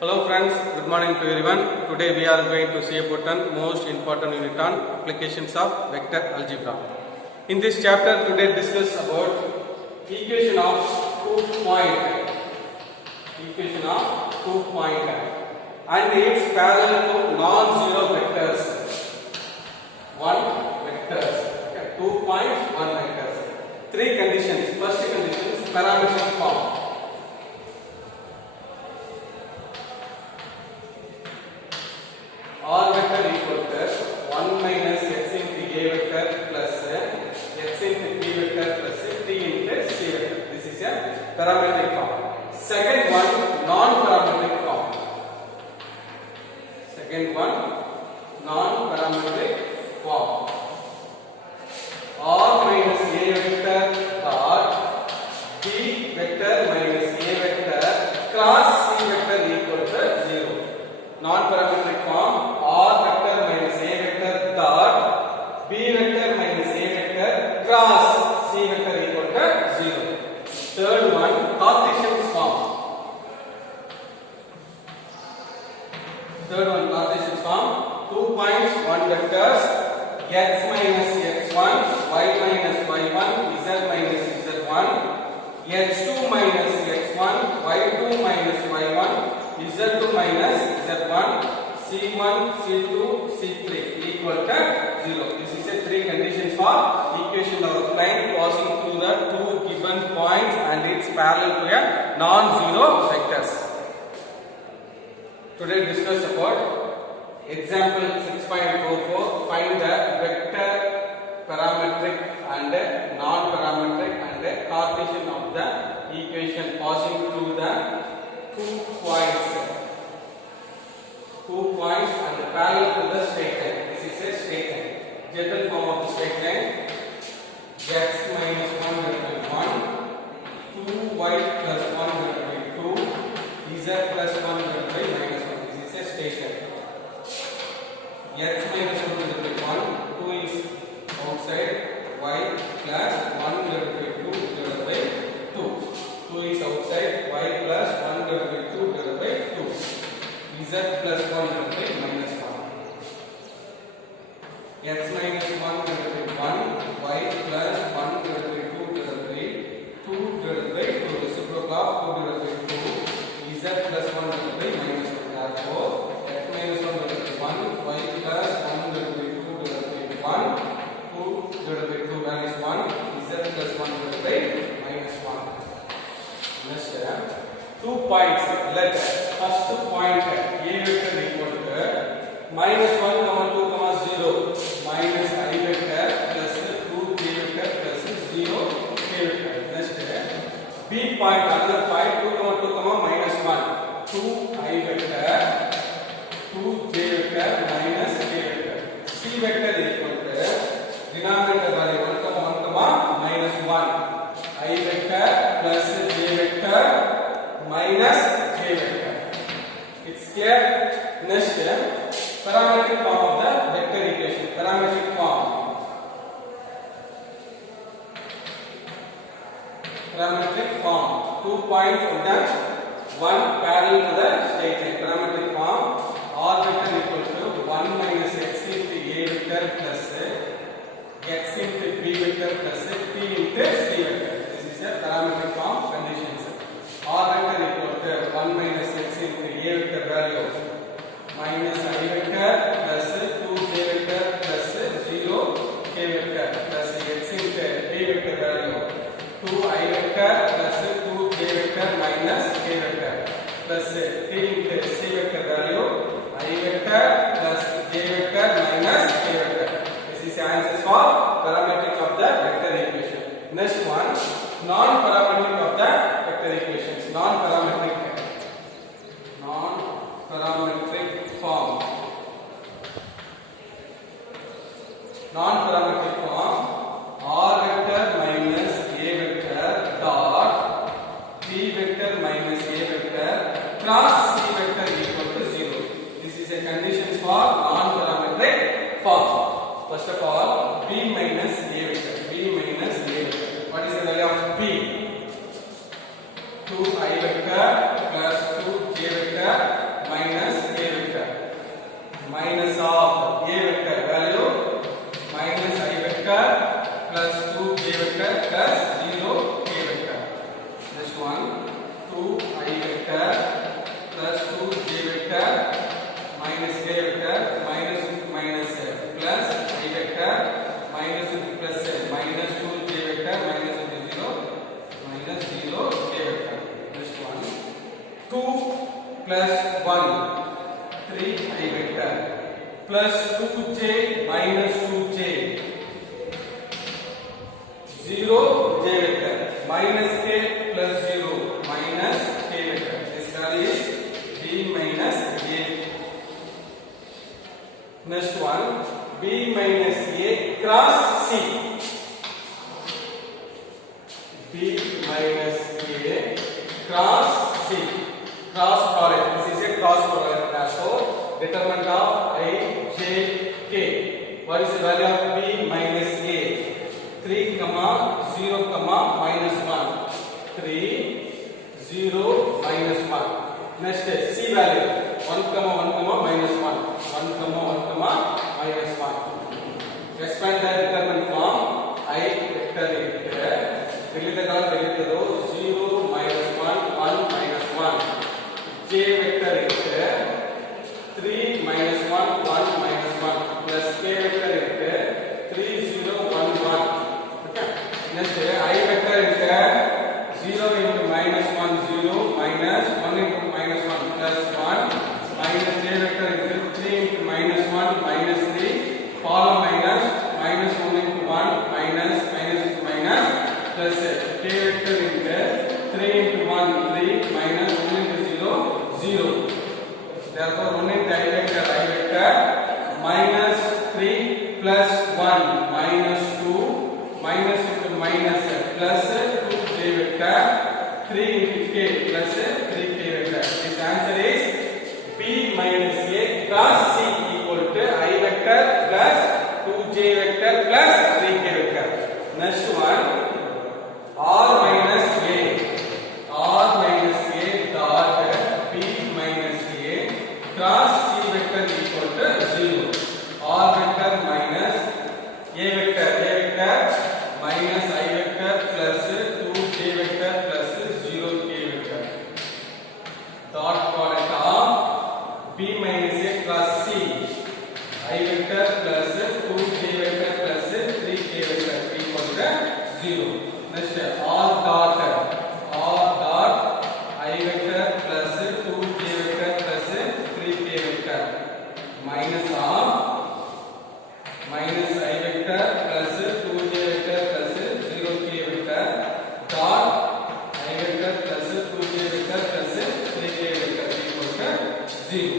Hello friends, good morning to everyone. Today we are going to see about one most important unit on applications of vector algebra. In this chapter today discuss about equation of two-point and its parallel to non-zero vectors. One vectors, okay. 2 points, one vectors. Three conditions. First condition is parametric form. R vector equal to 1 minus x into a vector plus x into b vector plus t into c vector. This is a parametric form. Second one, non-parametric form. R minus a vector dot b vector minus a vector cross c vector equal to 0. Non-parametric form, R vector minus a vector dot b vector minus a vector cross c vector equal to 0. Third one, Cartesian form. 2 points, 1 vectors, x minus x1, y minus y1, z minus z1, x2 minus x1, y2 minus y1, z2 minus z1, c1, c2, c3 equal to 0. This is a three conditions for equation of a line passing through the two given points and its parallel to a non-zero vectors. Today discuss about example 6.44. Find the vector parametric and non-parametric and Cartesian of the equation passing through the 2 points and parallel to the straight line. This is a straight line. General form of the straight line: x minus 1 divided by 1, 2y plus 1 divided by 2, z plus 1 divided by minus 1. This is a straight line. X minus 1 divided by 1, 2 is outside, y plus 1 divided by 2 divided by 2. 2 is outside, y plus 1 divided by 2 divided by 2. Z plus 1 divided by minus 1. X minus 1 divided by 1, y plus 1 divided by 2 divided by 2 divided by 2. Reciprocal of 2 divided by 2. Z plus 1 divided by minus 1. Therefore, x minus 1 divided by 1, y plus 1 divided by 2 divided by 1, 2 divided by 2 minus 1, z plus 1 divided by minus 1. Next, 2 points. Let first point a vector equal to minus 1, 2, 0 minus I vector plus 2 j vector plus 0 k vector. Next, b point, another point 2, 2, minus 1, 2 I vector, 2 j vector minus k vector. C vector equal to denominator value 1, 1, minus 1, I vector plus j vector minus k vector. It's clear. Next, parametric form of the vector equation. Parametric form. 2 points on the one parallel to the straight line. Parametric form. R vector equal to 1 minus x into a vector plus x into b vector plus t into c vector. This is a parametric form conditions. R vector equal to 1 minus x into a vector value minus I vector plus 2 j vector plus 0 k vector plus x into b vector value 2 I vector plus 2 j vector minus k vector plus t into c vector value I vector plus j vector minus k vector. This is the answer for parametric of the vector equation. Next one, non-parametric of the vector equations. Non-parametric form. Non-parametric form: R vector minus a vector dot b vector minus a vector cross c vector equal to 0. This is a condition for non-parametric form. First of all, b minus a vector. What is the value of b? 2 I vector plus 2 j vector plus 1 3 I vector plus 2j minus 2j 0 j vector minus k plus 0 minus k vector. This value is b minus a. Next one, b minus a cross c. b minus a cross c. Cross product. This is a cross product. Therefore, determinant of I, j, k. What is the value of b minus a? 3, 0, minus 1. 3, 0, minus 1. Next c value 1, 1, minus 1. 1, 1, minus 1. Expand the determinant form I vector into delete the column, delete the row 0, minus 1, 1, minus 1. J vector into 3, minus 1, 1, minus 1 plus k vector into 3, 0, 1, 1. Okay. Next I vector into 0 into minus 1, 0, minus 1 into minus 1 plus 1 minus j vector into 3 into minus 1, minus 3 column minus 1 into 1 minus into minus plus k vector into 3 into 1, 3 minus 1 into 0, 0. Therefore, 1 into I vector minus 3 plus 1 minus 2 minus into minus plus 2 j vector 3 into k plus 3k vector. This answer is b minus a cross c equal to I vector plus 2j vector plus 3k vector. Next one, r minus a. r minus a dot b minus a cross c vector equal to 0. r vector minus a vector minus I vector plus 2j vector plus 0k vector. Dot product of b minus a cross c I vector plus 2j vector plus 3k vector equal to 0. Next r dot I vector plus 2j vector plus 3k vector minus of minus I vector plus 2j vector plus 0k vector dot I vector plus 2j vector plus 3k vector equal to 0.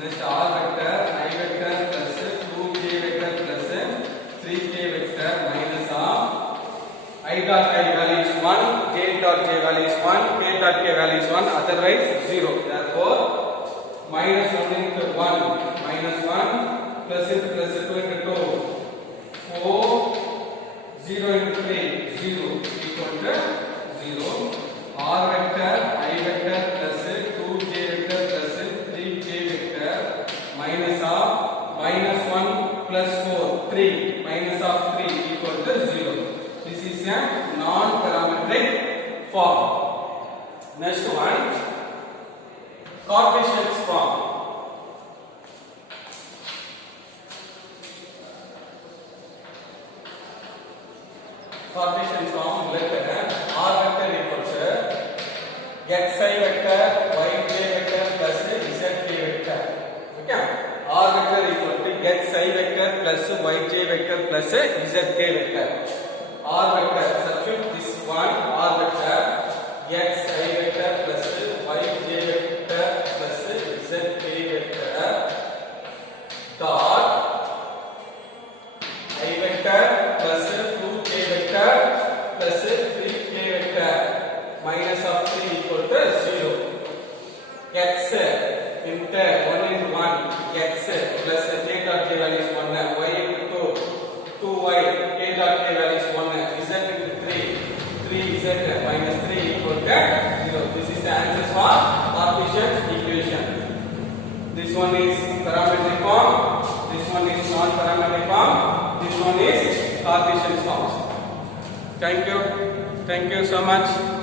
Next r vector I vector plus 2j vector plus 3k vector minus of I dot I value is 1, j dot j value is 1, k dot k value is 1, otherwise 0. Therefore, minus 1 into 1 minus 1 plus into plus 2 into 2 4 0 into 3 0 equal to 0. R vector I vector plus 2j vector plus 3k vector minus of minus 1 plus 4 3 minus of 3 equal to 0. This is a non-parametric form. Next one, Cartesian form. Cartesian form, let r vector equal to xi vector yj vector plus zk vector. Okay, r vector equal to xi vector plus yj vector plus zk vector. R vector, substitute this one, r vector xi vector plus yj vector plus zk vector dot I vector plus 2k vector plus 3k vector minus of 3 equal to 0. X into 1 into 1 x plus j dot j value is 1, y into 2 2y k dot k value is 1, z into 3 z minus 3 equal to 0. This is the answer for Cartesian equation. This one is parametric form, this one is non-parametric form, this one is Cartesian form. Thank you so much.